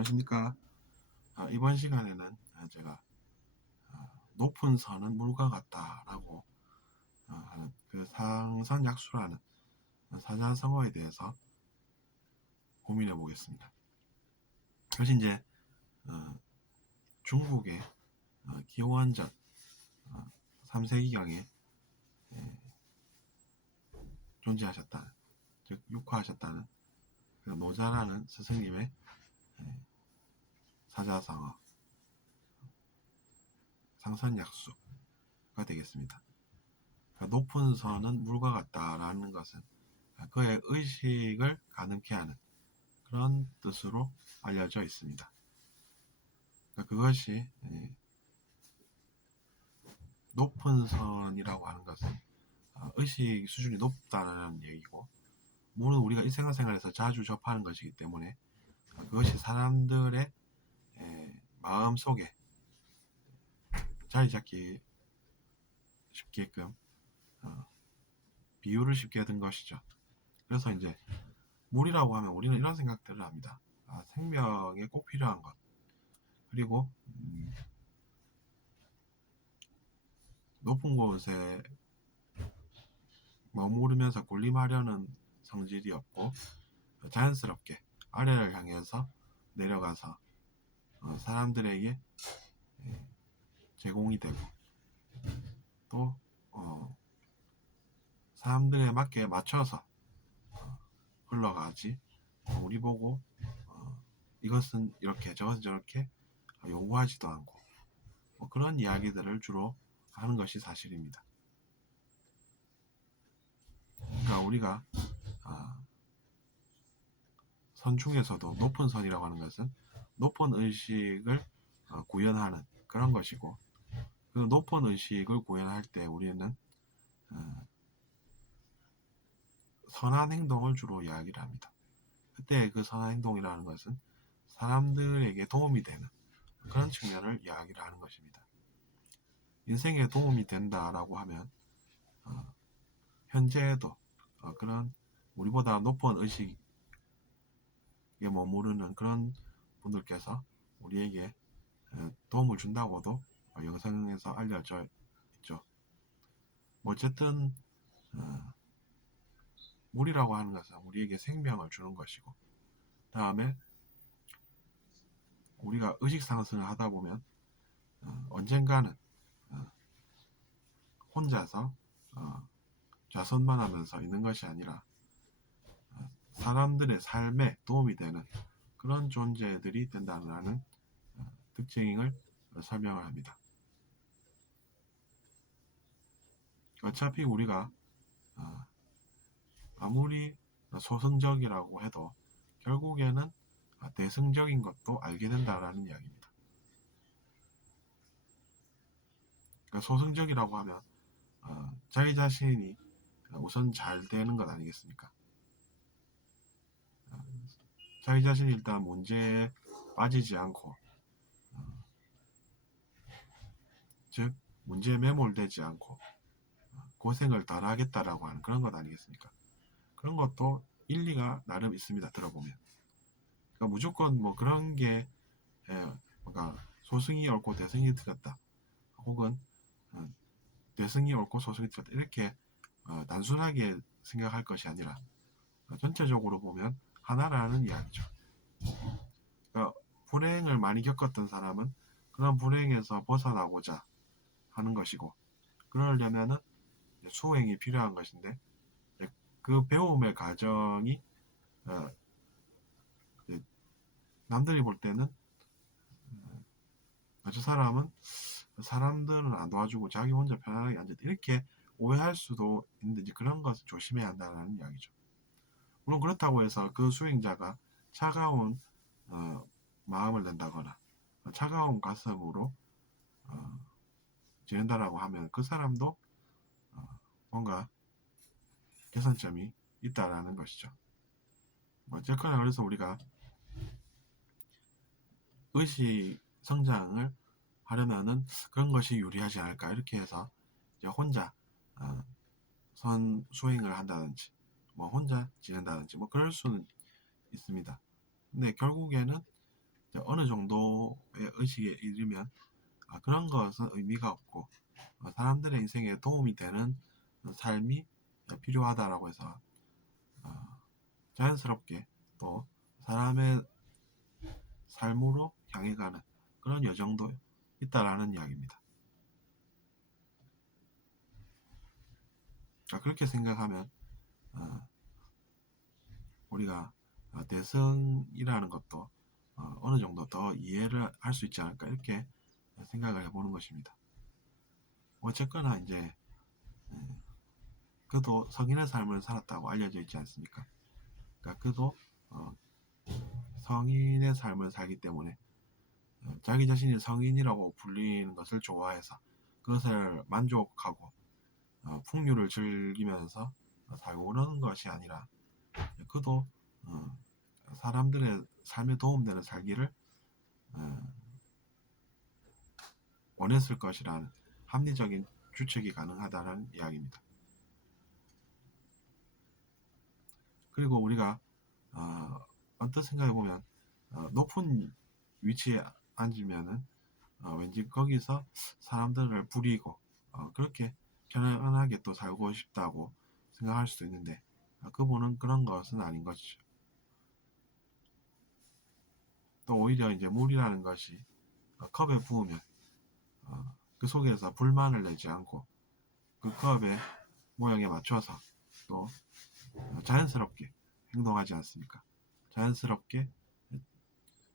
안녕하십니까. 이번 시간에는 제가 높은 선은 물과 같다라고 하는 그 상선약수라는 사자성어에 대해서 고민해 보겠습니다. 그것이 이제 중국의 기원전 3세기경에 존재하셨다는, 즉 육화하셨다는 그 노자라는 스승님의 사자성어 상선약수가 되겠습니다. 높은 선은 물과 같다라는 것은 그의 의식을 가능케 하는 그런 뜻으로 알려져 있습니다. 그것이 높은 선이라고 하는 것은 의식 수준이 높다는 얘기고, 물은 우리가 일상생활에서 자주 접하는 것이기 때문에 그것이 사람들의 마음속에 자리 잡기 쉽게끔 비유를 쉽게 든 것이죠. 그래서 이제 물이라고 하면 우리는 이런 생각들을 합니다. 생명에 꼭 필요한 것, 그리고 높은 곳에 머무르면서 군림하려는 성질이 없고 자연스럽게 아래를 향해서 내려가서 사람들에게 제공이 되고, 또 사람들에 맞게 맞춰서 흘러가지, 우리 보고 이것은 이렇게 저것은 저렇게 요구하지도 않고 그런 이야기들을 주로 하는 것이 사실입니다. 그러니까 우리가 선 중에서도 높은 선이라고 하는 것은 높은 의식을 구현하는 그런 것이고, 그 높은 의식을 구현할 때 우리는 선한 행동을 주로 이야기를 합니다. 그때 그 선한 행동이라는 것은 사람들에게 도움이 되는 그런 측면을 이야기를 하는 것입니다. 인생에 도움이 된다라고 하면 현재에도 그런 우리보다 높은 의식에 머무르는 그런 분들께서 우리에게 도움을 준다고도 영상에서 알려져 있죠. 어쨌든 물이라고 하는 것은 우리에게 생명을 주는 것이고, 다음에 우리가 의식 상승을 하다 보면 언젠가는 혼자서 좌선만 하면서 있는 것이 아니라 사람들의 삶에 도움이 되는 그런 존재들이 된다는 특징을 설명을 합니다. 어차피 우리가 아무리 소승적이라고 해도 결국에는 대승적인 것도 알게 된다라는 이야기입니다. 그러니까 소승적이라고 하면 자기 자신이 우선 잘 되는 것 아니겠습니까? 자기 자신이 일단 문제에 빠지지 않고, 즉 문제에 매몰되지 않고 고생을 덜 하겠다라고 하는 그런 것 아니겠습니까? 그런 것도 일리가 나름 있습니다. 들어보면. 그러니까 무조건 뭐 그런 게 뭔가 소승이 옳고 대승이 틀렸다, 혹은 대승이 옳고 소승이 틀렸다, 이렇게 단순하게 생각할 것이 아니라 전체적으로 보면 하나라는 이야기죠. 그러니까 불행을 많이 겪었던 사람은 그런 불행에서 벗어나고자 하는 것이고, 그러려면은 수행이 필요한 것인데, 그 배움의 과정이 남들이 볼 때는 저 사람은 사람들은 안 도와주고 자기 혼자 편안하게 앉았다, 이렇게 오해할 수도 있는데, 이제 그런 것을 조심해야 한다는 이야기죠. 물론 그렇다고 해서 그 수행자가 차가운 마음을 낸다거나 차가운 가슴으로 지낸다라고 하면 그 사람도 뭔가 개선점이 있다라는 것이죠. 어쨌거나 그래서 우리가 의식 성장을 하려면은 그런 것이 유리하지 않을까, 이렇게 해서 이제 혼자 선 수행을 한다든지 혼자 지낸다든지 그럴 수는 있습니다. 근데 결국에는 어느 정도의 의식에 이르면 그런 것은 의미가 없고 사람들의 인생에 도움이 되는 삶이 필요하다라고 해서 자연스럽게 또 사람의 삶으로 향해 가는 그런 여정도 있다라는 이야기입니다. 그렇게 생각하면 우리가 대승이라는 것도 어느 정도 더 이해를 할 수 있지 않을까 이렇게 생각을 해보는 것입니다. 어쨌거나 이제 그도 성인의 삶을 살았다고 알려져 있지 않습니까? 그러니까 그도 성인의 삶을 살기 때문에 자기 자신이 성인이라고 불리는 것을 좋아해서 그것을 만족하고 풍류를 즐기면서 살고 그러는 것이 아니라 그도 사람들의 삶에 도움되는 살기를 원했을 것이라는 합리적인 추측이 가능하다는 이야기입니다. 그리고 우리가 언뜻 생각해보면 높은 위치에 앉으면은 왠지 거기서 사람들을 부리고 그렇게 편안하게 또 살고 싶다고 생각할 수도 있는데 그분은 그런 것은 아닌 것이죠. 또 오히려 이제 물이라는 것이 컵에 부으면 그 속에서 불만을 내지 않고 그 컵의 모양에 맞춰서 또 자연스럽게 행동하지 않습니까? 자연스럽게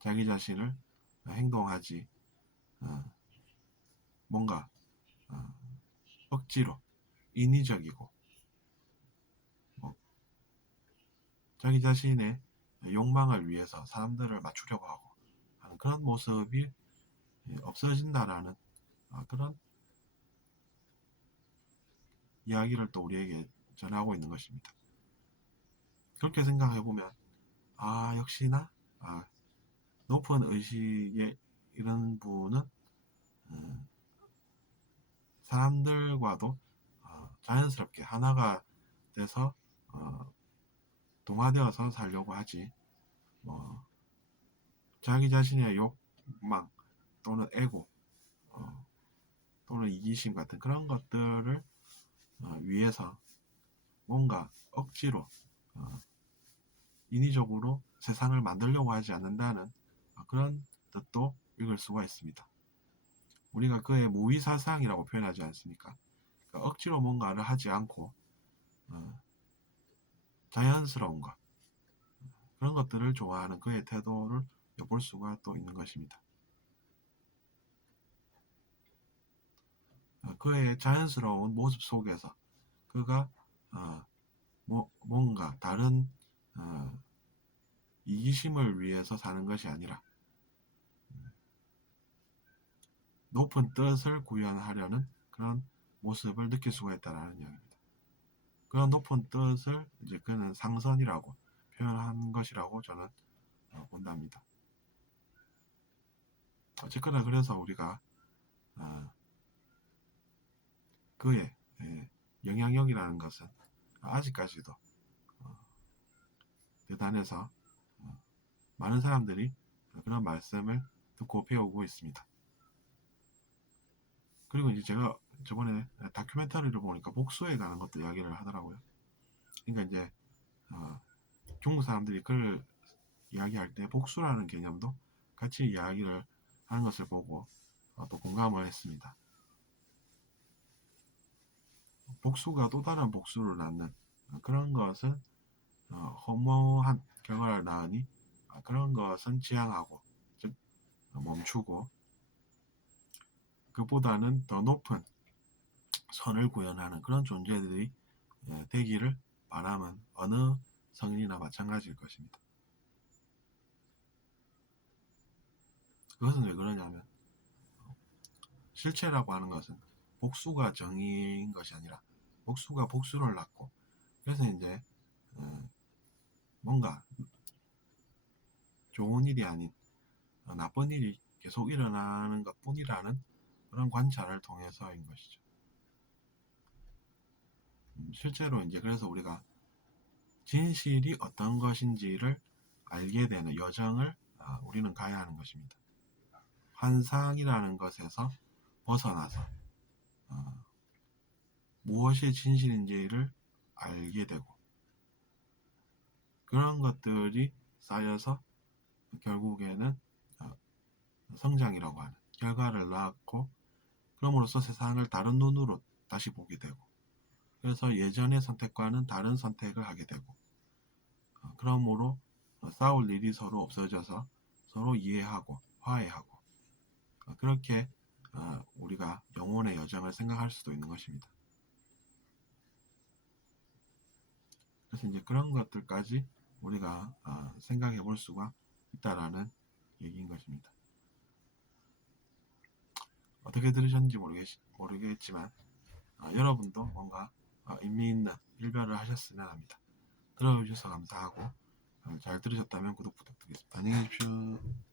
자기 자신을 행동하지 뭔가 억지로 인위적이고 자기 자신의 욕망을 위해서 사람들을 맞추려고 하고 하는 그런 모습이 없어진다라는 그런 이야기를 또 우리에게 전하고 있는 것입니다. 그렇게 생각해보면 역시나 높은 의식의 이런 분은 사람들과도 자연스럽게 하나가 돼서 동화되어서 살려고 하지 자기 자신의 욕망 또는 에고 또는 이기심 같은 그런 것들을 위해서 뭔가 억지로 인위적으로 세상을 만들려고 하지 않는다는 그런 뜻도 읽을 수가 있습니다. 우리가 그의 무위사상이라고 표현하지 않습니까? 그러니까 억지로 뭔가를 하지 않고 자연스러운 것 그런 것들을 좋아하는 그의 태도를 엿볼 수가 또 있는 것입니다. 그의 자연스러운 모습 속에서 그가 뭔가 다른 이기심을 위해서 사는 것이 아니라 높은 뜻을 구현하려는 그런 모습을 느낄 수가 있다는 이야기입니다. 그런 높은 뜻을 이제 그는 상선이라고 표현한 것이라고 저는 본답니다. 어쨌거나 그래서 우리가 그의 영향력이라는 것은 아직까지도 대단해서 많은 사람들이 그런 말씀을 듣고 배우고 있습니다. 그리고 이제 제가 저번에 다큐멘터리를 보니까 복수에 관한 것도 이야기를 하더라고요. 그러니까 이제 중국 사람들이 그를 이야기할 때 복수라는 개념도 같이 이야기를 하는 것을 보고 또 공감을 했습니다. 복수가 또 다른 복수를 낳는 그런 것은 허무한 결과를 낳으니 그런 것은 지양하고 즉 멈추고 그보다는 더 높은 선을 구현하는 그런 존재들이 되기를 바라면 어느 성인이나 마찬가지일 것입니다. 그것은 왜 그러냐면 실체라고 하는 것은 복수가 정의인 것이 아니라 복수가 복수를 낳고 그래서 이제 뭔가 좋은 일이 아닌 나쁜 일이 계속 일어나는 것 뿐이라는 그런 관찰을 통해서인 것이죠. 실제로 이제 그래서 우리가 진실이 어떤 것인지를 알게 되는 여정을 우리는 가야 하는 것입니다. 환상이라는 것에서 벗어나서 무엇이 진실인지를 알게 되고, 그런 것들이 쌓여서 결국에는 성장이라고 하는 결과를 낳고, 그럼으로써 세상을 다른 눈으로 다시 보게 되고, 그래서 예전의 선택과는 다른 선택을 하게 되고, 그러므로 싸울 일이 서로 없어져서 서로 이해하고 화해하고, 그렇게 우리가 영혼의 여정을 생각할 수도 있는 것입니다. 그래서 이제 그런 것들까지 우리가 생각해 볼 수가 있다라는 얘기인 것입니다. 어떻게 들으셨는지 모르겠지만 여러분도 뭔가 의미 있는 일별을 하셨으면 합니다. 들어주셔서 감사하고 잘 들으셨다면 구독 부탁드리겠습니다. 안녕히 계십시오.